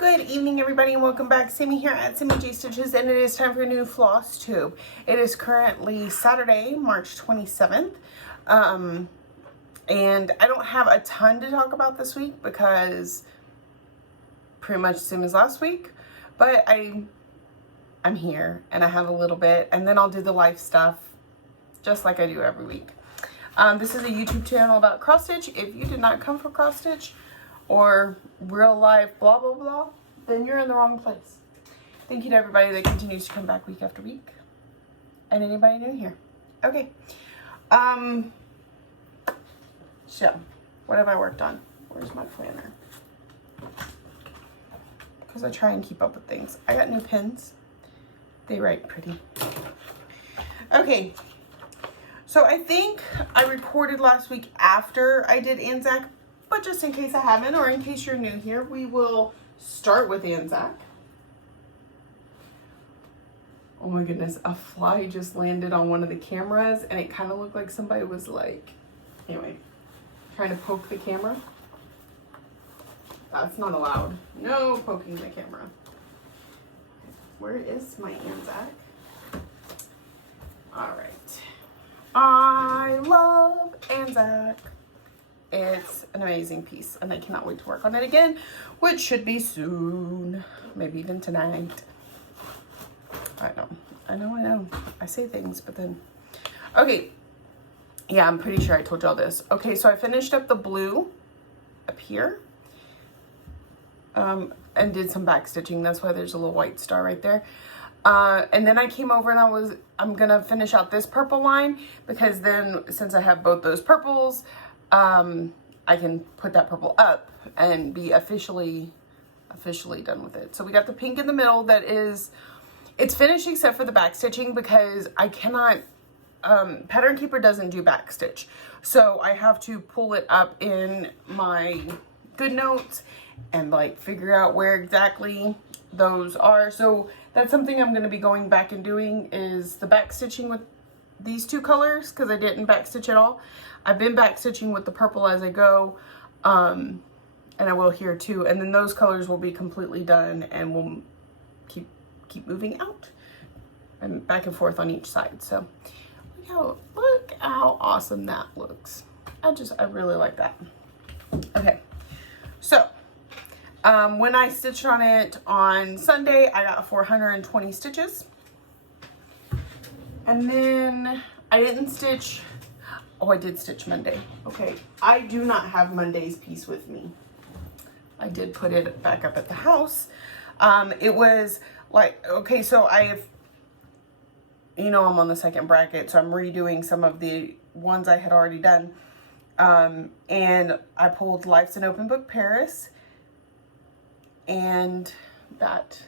Good evening, everybody, and welcome back. Sammy here at Sammy J Stitches, and it is time for a new Flosstube. It is currently Saturday, March 27th, and I don't have a ton to talk about this week because pretty much the same as last week, but I'm here and I have a little bit, and then I'll do the life stuff just like I do every week. This is a YouTube channel about cross stitch. If you did not come for cross stitch or real life blah blah blah, then you're in the wrong place. Thank you to everybody that continues to come back week after week, and anybody new here. Okay, so what have I worked on? Where's my planner? Because I try and keep up with things. I got new pens. They write pretty. Okay, so I think I recorded last week after I did Anzac, but just in case I haven't, or in case you're new here, we will start with Anzac. Oh my goodness, a fly just landed on one of the cameras and it kind of looked like somebody was like, anyway, trying to poke the camera. That's not allowed. No poking the camera. Where is my Anzac? All right. I love Anzac. It's an amazing piece, and I cannot wait to work on it again, which should be soon, maybe even tonight. I know. I say things, but then, okay. Yeah, I'm pretty sure I told y'all this. Okay, so I finished up the blue up here, and did some back stitching. That's why there's a little white star right there. And then I came over and I'm gonna finish out this purple line, because then since I have both those purples, I can put that purple up and be officially done with it. So we got the pink in the middle that is, it's finished except for the back stitching, because I cannot, Pattern Keeper doesn't do back stitch. So I have to pull it up in my good notes and like figure out where exactly those are. So that's something I'm going to be going back and doing, is the back stitching with these two colors, because I didn't back stitch at all. I've been back stitching with the purple as I go, and I will here too, and then those colors will be completely done, and we'll keep moving out and back and forth on each side. So look how awesome that looks. I really like that. Okay, so when I stitched on it on Sunday, I got 420 stitches. And then I didn't stitch, I did stitch Monday. Okay, I do not have Monday's piece with me. I did put it back up at the house. It was like, okay, so I'm on the second bracket, so I'm redoing some of the ones I had already done. And I pulled Life's an Open Book Paris, and that,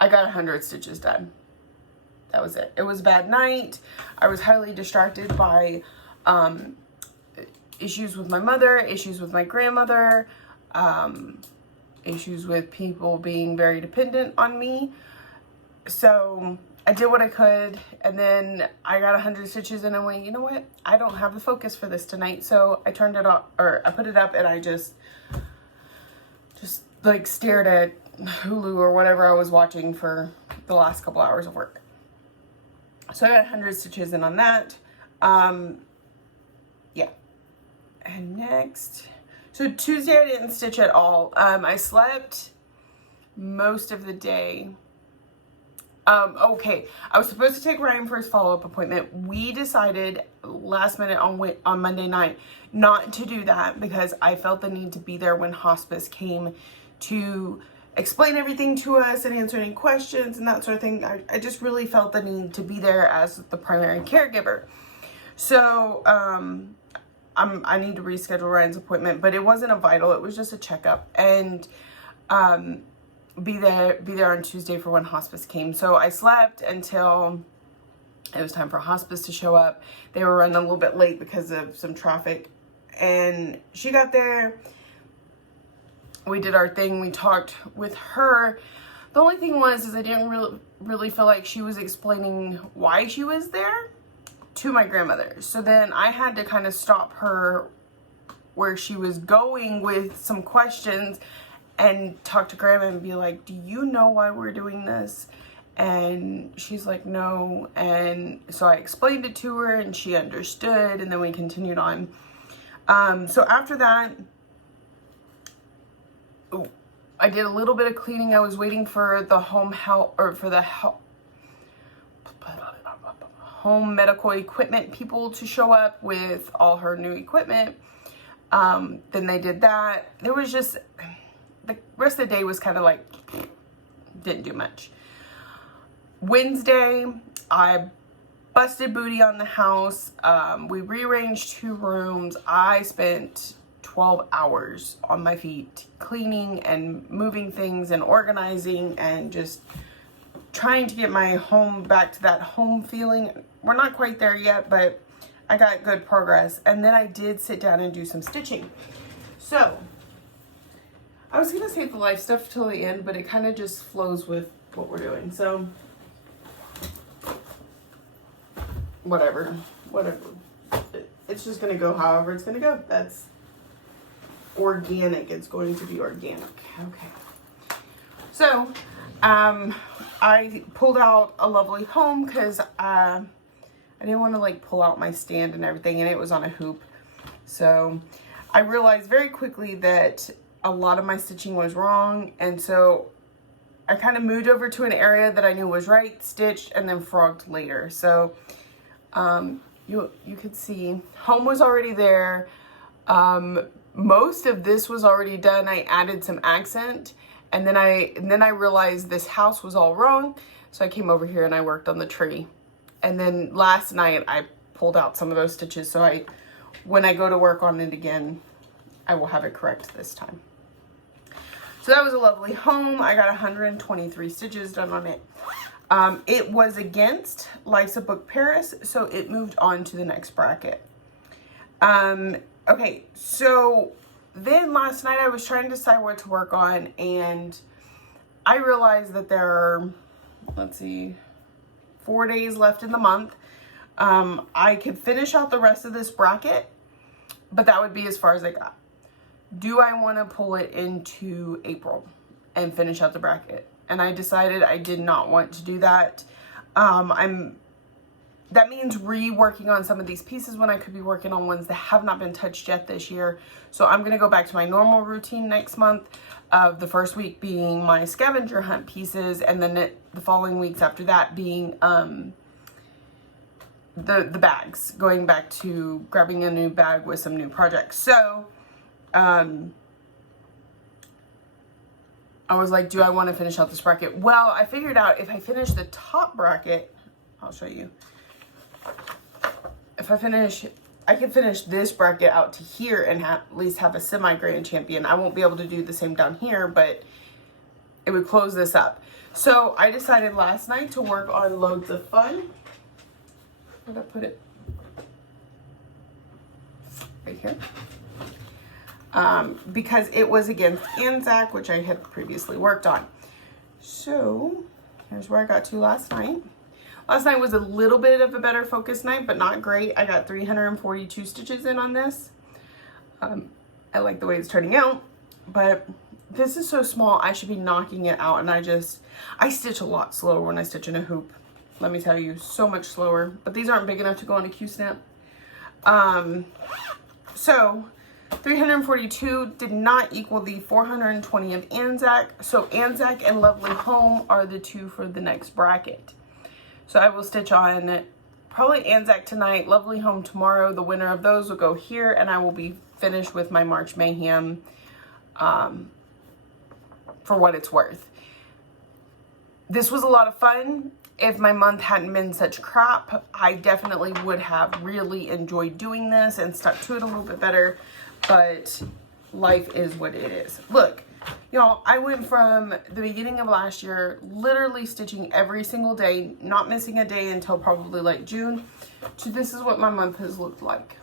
I got 100 stitches done. That was it. It was a bad night. I was highly distracted by issues with my mother, issues with my grandmother, issues with people being very dependent on me. So I did what I could, and then I got 100 stitches, and I went, you know what? I don't have the focus for this tonight. So I turned it off, or I put it up, and I just like stared at Hulu or whatever I was watching for the last couple hours of work. So I got 100 stitches in on that. Yeah. And next, so Tuesday I didn't stitch at all. I slept most of the day. Okay, I was supposed to take Ryan for his follow-up appointment. We decided last minute on Monday night not to do that, because I felt the need to be there when hospice came to explain everything to us and answer any questions and that sort of thing. I just really felt the need to be there as the primary caregiver. So I need to reschedule Ryan's appointment, but it wasn't a vital, it was just a checkup, and be there on Tuesday for when hospice came. So I slept until it was time for hospice to show up. They were running a little bit late because of some traffic, and she got there. We did our thing. We talked with her. The only thing is I didn't really feel like she was explaining why she was there to my grandmother. So then I had to kind of stop her where she was going with some questions and talk to grandma and be like, do you know why we're doing this? And she's like, no. And so I explained it to her and she understood, and then we continued on. So after that, I did a little bit of cleaning. I was waiting for the home medical equipment people to show up with all her new equipment. Then they did that. There was just, the rest of the day was kind of like, didn't do much. Wednesday, I busted booty on the house. We rearranged 2 rooms. I spent 12 hours on my feet cleaning and moving things and organizing and just trying to get my home back to that home feeling. We're not quite there yet, but I got good progress. And then I did sit down and do some stitching. So I was gonna save the life stuff till the end, but it kind of just flows with what we're doing. So whatever. It's just gonna go however it's gonna go. That's organic. It's going to be organic. Okay. So I pulled out a lovely home because I didn't want to like pull out my stand and everything, and it was on a hoop. So I realized very quickly that a lot of my stitching was wrong, and so I kind of moved over to an area that I knew was right, stitched, and then frogged later. So you could see home was already there. Most of this was already done. I added some accent, and then I realized this house was all wrong. So I came over here and I worked on the tree. And then last night I pulled out some of those stitches. So when I go to work on it again, I will have it correct this time. So that was a lovely home. I got 123 stitches done on it. It was against Life's a Book Paris, so it moved on to the next bracket. Okay, so then last night I was trying to decide what to work on, and I realized that there are, let's see, 4 days left in the month. I could finish out the rest of this bracket, but that would be as far as I got. Do I want to pull it into April and finish out the bracket? And I decided I did not want to do that. That means reworking on some of these pieces when I could be working on ones that have not been touched yet this year. So I'm going to go back to my normal routine next month, of the first week being my scavenger hunt pieces, and then the following weeks after that being the bags, going back to grabbing a new bag with some new projects. So I was like, do I want to finish out this bracket? Well, I figured out if I finish the top bracket, I'll show you. If I can finish this bracket out to here and at least have a semi-grand champion. I won't be able to do the same down here, but it would close this up. So I decided last night to work on Loads of Fun. Where'd I put it? Right here. Because it was against Anzac, which I had previously worked on. So here's where I got to last night. Last night was a little bit of a better focus night, but not great. I got 342 stitches in on this. I like the way it's turning out, but this is so small, I should be knocking it out. And I stitch a lot slower when I stitch in a hoop. Let me tell you, so much slower. But these aren't big enough to go on a Q-snap. So 342 did not equal the 420 of Anzac. So Anzac and Lovely Home are the two for the next bracket. So I will stitch on probably Anzac tonight, Lovely Home tomorrow. The winner of those will go here, and I will be finished with my March Mayhem for what it's worth. This was a lot of fun. If my month hadn't been such crap, I definitely would have really enjoyed doing this and stuck to it a little bit better, but life is what it is. Look, y'all, I went from the beginning of last year literally stitching every single day, not missing a day until probably like June, to this is what my month has looked like.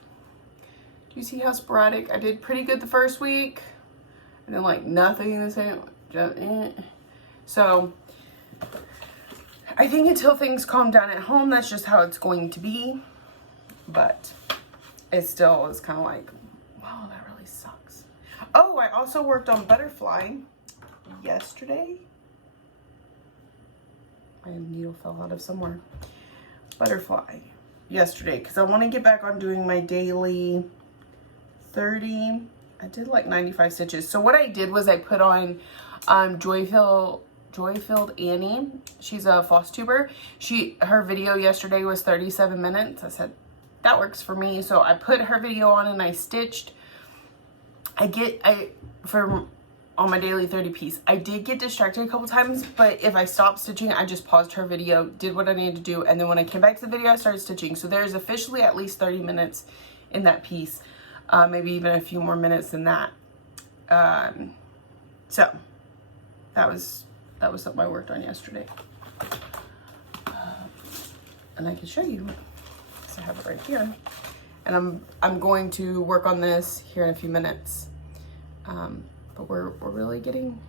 Do you see how sporadic? I did pretty good the first week, and then like nothing the same. So I think until things calm down at home, that's just how it's going to be. But it still is kind of like, wow, that really sucks. Oh, I also worked on Butterfly. yesterday. My needle fell out of somewhere. Butterfly yesterday, because I want to get back on doing my daily 30. I did like 95 stitches. So what I did was I put on Joyfilled Annie. She's a Flosstuber. Her video yesterday was 37 minutes. I said that works for me. So I put her video on and I stitched. On my daily 30 piece. I did get distracted a couple times, but if I stopped stitching, I just paused her video, did what I needed to do, and then when I came back to the video, I started stitching. So there's officially at least 30 minutes in that piece, maybe even a few more minutes than that. So that was something I worked on yesterday, and I can show you. So I have it right here, and I'm going to work on this here in a few minutes. But we're really getting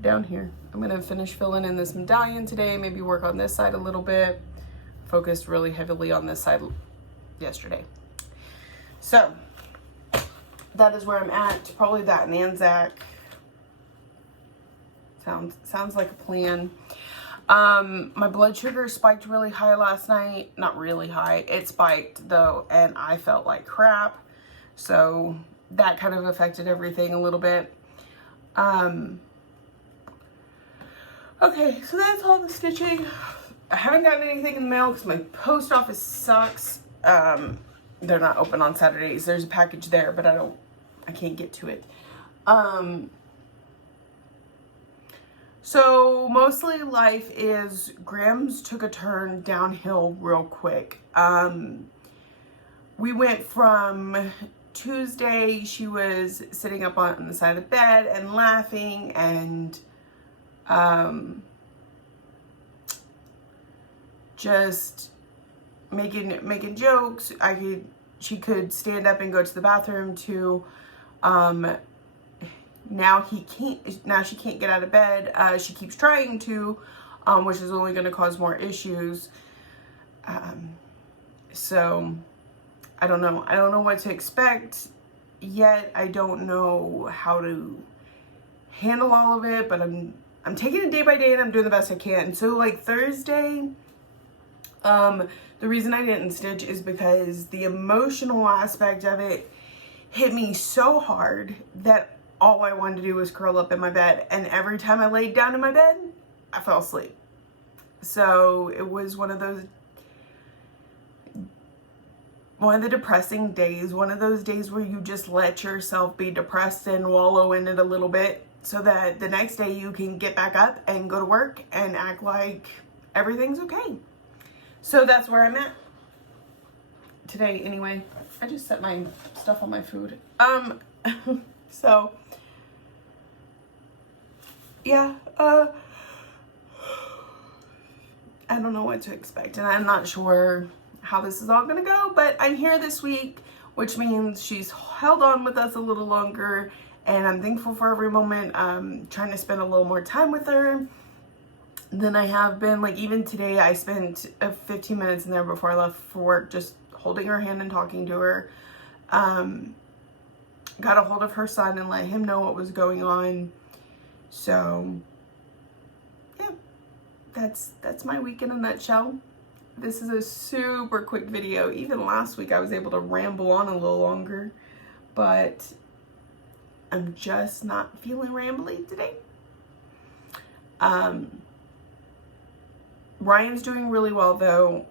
down here. I'm gonna finish filling in this medallion today, maybe work on this side a little bit. Focused really heavily on this side yesterday. So that is where I'm at. Probably that and Anzac. Sounds like a plan. My blood sugar spiked really high last night. Not really high. It spiked though, and I felt like crap. So that kind of affected everything a little bit. Okay, so that's all the stitching. I haven't gotten anything in the mail because my post office sucks. They're not open on Saturdays. There's a package there, but I can't get to it. So mostly life is, Grams took a turn downhill real quick. We went from Tuesday, she was sitting up on the side of the bed and laughing and just making jokes. She could stand up and go to the bathroom to now she can't get out of bed. She keeps trying to, which is only going to cause more issues. So I don't know. I don't know what to expect yet. I don't know how to handle all of it, but I'm taking it day by day and I'm doing the best I can. So like Thursday, the reason I didn't stitch is because the emotional aspect of it hit me so hard that all I wanted to do was curl up in my bed. And every time I laid down in my bed, I fell asleep. So it was one of the depressing days, one of those days where you just let yourself be depressed and wallow in it a little bit so that the next day you can get back up and go to work and act like everything's okay. So that's where I'm at today anyway. I just set my stuff on my food. So yeah, I don't know what to expect, and I'm not sure how this is all gonna go, but I'm here this week, which means she's held on with us a little longer, and I'm thankful for every moment. Trying to spend a little more time with her than I have been. Like even today, I spent 15 minutes in there before I left for work, just holding her hand and talking to her. Got a hold of her son and let him know what was going on. So yeah, that's my week in a nutshell. This is a super quick video. Even last week I was able to ramble on a little longer, but I'm just not feeling rambly today. Ryan's doing really well though.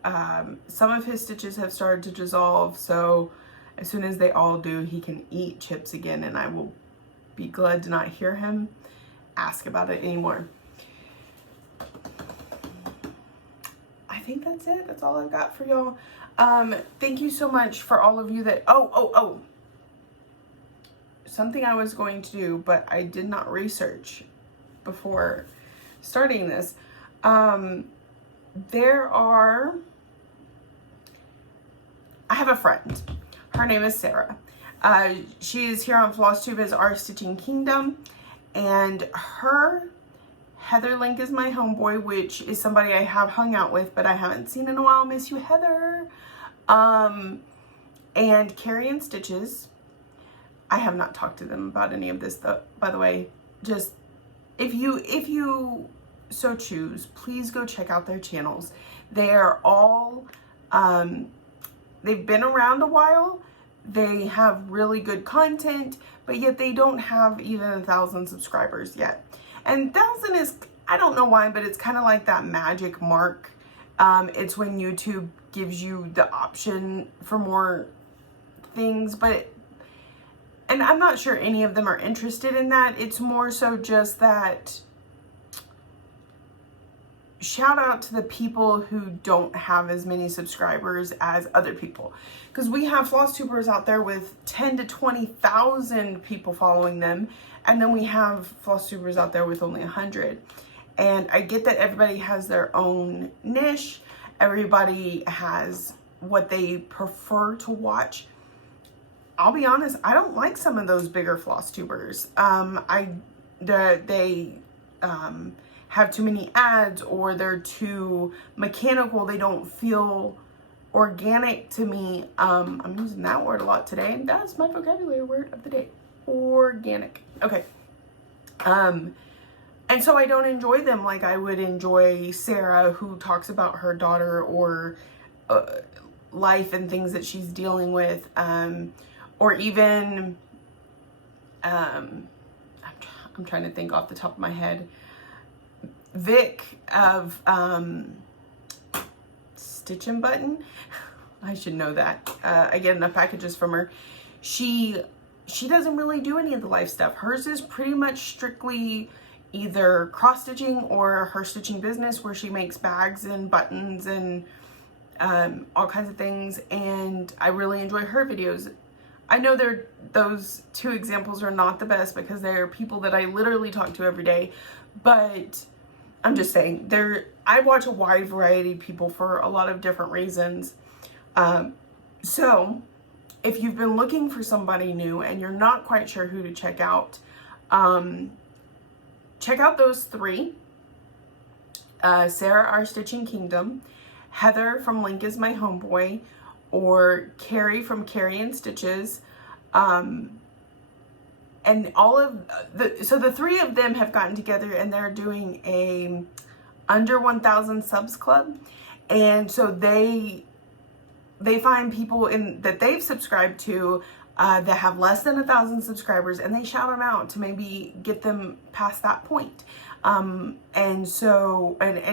Some of his stitches have started to dissolve, so as soon as they all do, he can eat chips again, and I will be glad to not hear him ask about it anymore. I think that's it. That's all I've got for y'all. Thank you so much for all of you that, oh, something I was going to do, but I did not research before starting this. I have a friend. Her name is Sarah. She is here on Flosstube as Our Stitching Kingdom, and her Heather Link is my homeboy, which is somebody I have hung out with, but I haven't seen in a while. Miss you, Heather. And Carrie and Stitches. I have not talked to them about any of this, though, by the way. Just if you so choose, please go check out their channels. They are all, they've been around a while. They have really good content, but yet they don't have even 1,000 subscribers yet. And 1,000 is, I don't know why, but it's kind of like that magic mark. It's when YouTube gives you the option for more things, and I'm not sure any of them are interested in that. It's more so just that shout out to the people who don't have as many subscribers as other people. Because we have Flosstubers out there with 10 to 20,000 people following them. And then we have Flosstubers out there with only 100. And I get that everybody has their own niche. Everybody has what they prefer to watch. I'll be honest, I don't like some of those bigger Flosstubers. They have too many ads, or they're too mechanical. They don't feel organic to me. I'm using that word a lot today, and that's my vocabulary word of the day. Organic. Okay. And so I don't enjoy them like I would enjoy Sarah, who talks about her daughter or life and things that she's dealing with. Or even, I'm trying to think off the top of my head, Vic of Stitch and Button. I should know that. I get enough packages from her. She doesn't really do any of the life stuff. Hers is pretty much strictly either cross stitching or her stitching business, where she makes bags and buttons and all kinds of things. And I really enjoy her videos. I know those two examples are not the best because they're people that I literally talk to every day, but I'm just saying, I watch a wide variety of people for a lot of different reasons. So if you've been looking for somebody new and you're not quite sure who to check out those three. Sarah, Our Stitching Kingdom, Heather from Link Is My Homeboy, or Carrie from Carrie and Stitches. And all of the three of them have gotten together and they're doing a under 1,000 subs club. And so they find people that they've subscribed to that have less than 1,000 subscribers, and they shout them out to maybe get them past that point. And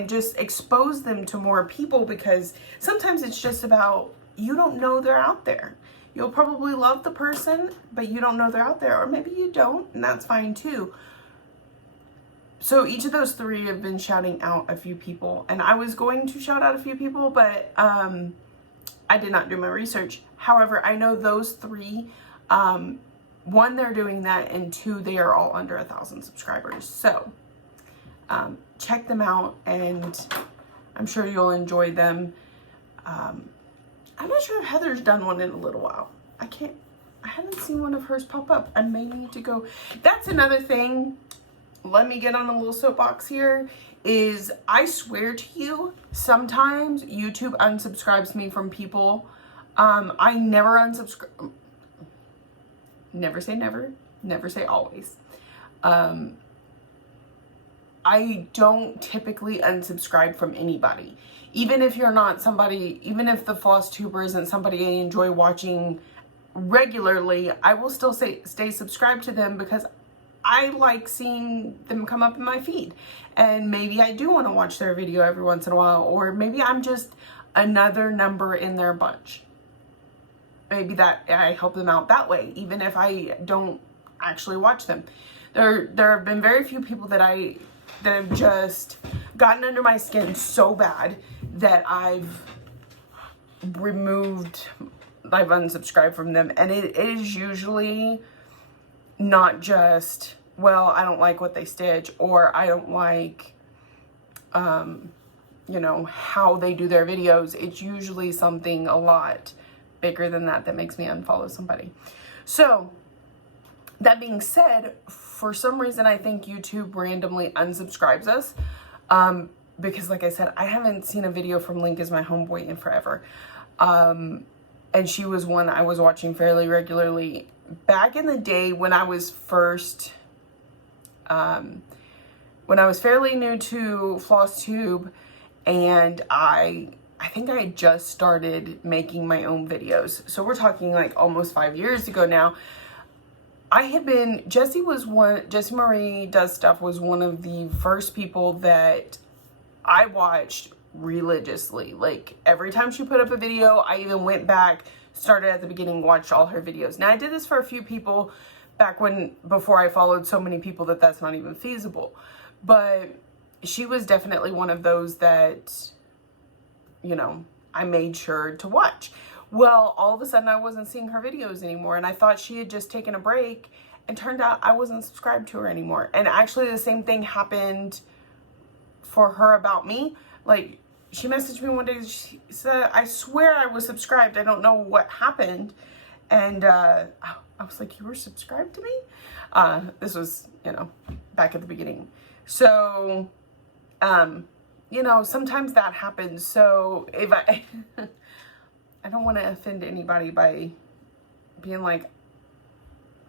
just expose them to more people, because sometimes it's just about, you don't know they're out there. You'll probably love the person, but you don't know they're out there, or maybe you don't, and that's fine too. So each of those three have been shouting out a few people, and I was going to shout out a few people, but I did not do my research. However, I know those three, one, they're doing that, and two, they are all under 1,000 subscribers. So check them out, and I'm sure you'll enjoy them. I'm not sure if Heather's done one in a little while. I haven't seen one of hers pop up. I may need to go. That's another thing. Let me get on a little soapbox here. Is I swear to you, sometimes YouTube unsubscribes me from people. I never unsubscribe. Never say never. Never say always. I don't typically unsubscribe from anybody. Even if you're not somebody, even if the Flosstuber isn't somebody I enjoy watching regularly, I will still stay subscribed to them because I like seeing them come up in my feed. And maybe I do want to watch their video every once in a while, or maybe I'm just another number in their bunch. Maybe that I help them out that way, even if I don't actually watch them. There have been very few people that have just gotten under my skin so bad that I've unsubscribed from them. And it is usually not just, well, I don't like what they stitch, or I don't like, how they do their videos. It's usually something a lot bigger than that makes me unfollow somebody. So that being said, for some reason, I think YouTube randomly unsubscribes us. Because like I said, I haven't seen a video from Link Is My Homeboy in forever. And she was one I was watching fairly regularly back in the day when I was first when I was fairly new to Flosstube, and I think I had just started making my own videos. So we're talking like almost 5 years ago now. Jessie Marie Does Stuff was one of the first people that I watched religiously. Like every time she put up a video, I even went back, started at the beginning, watched all her videos. Now I did this for a few people back before I followed so many people that's not even feasible. But she was definitely one of those that, you know, I made sure to watch. Well, all of a sudden I wasn't seeing her videos anymore, and I thought she had just taken a break, and turned out I wasn't subscribed to her anymore. And actually the same thing happened for her about me. Like, she messaged me one day, she said, I swear I was subscribed, I don't know what happened. And I was like, you were subscribed to me? This was, you know, back at the beginning. So, you know, sometimes that happens. So if I don't want to offend anybody by being like,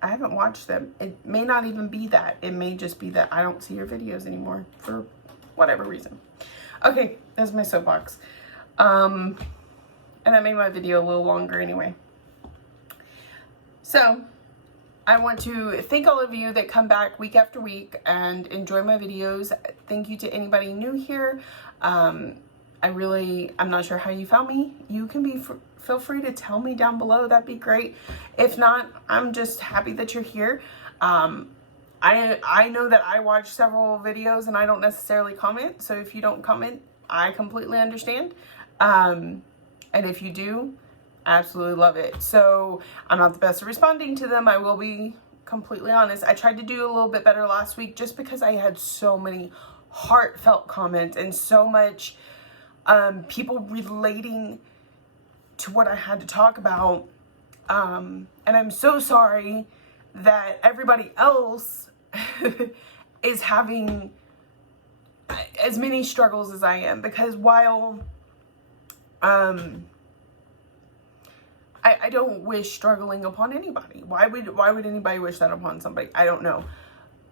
I haven't watched them. It may not even be that. It may just be that I don't see your videos anymore for whatever reason. Okay, that's my soapbox. And that made my video a little longer anyway. So I want to thank all of you that come back week after week and enjoy my videos. Thank you to anybody new here. I'm not sure how you found me. You can feel free to tell me down below. That'd be great. If not, I'm just happy that you're here. I know that I watch several videos and I don't necessarily comment. So if you don't comment, I completely understand. And if you do, I absolutely love it. So I'm not the best at responding to them. I will be completely honest. I tried to do a little bit better last week just because I had so many heartfelt comments and so much people relating to what I had to talk about. And I'm so sorry that everybody else is having as many struggles as I am, because while I don't wish struggling upon anybody. Why would anybody wish that upon somebody? I don't know.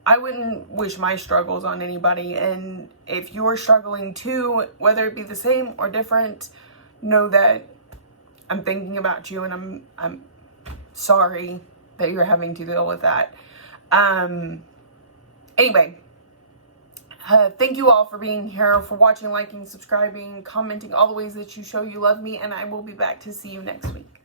I wouldn't wish my struggles on anybody. And if you're struggling too, whether it be the same or different, know that I'm thinking about you, and I'm sorry that you're having to deal with that. Anyway, thank you all for being here, for watching, liking, subscribing, commenting, all the ways that you show you love me, and I will be back to see you next week.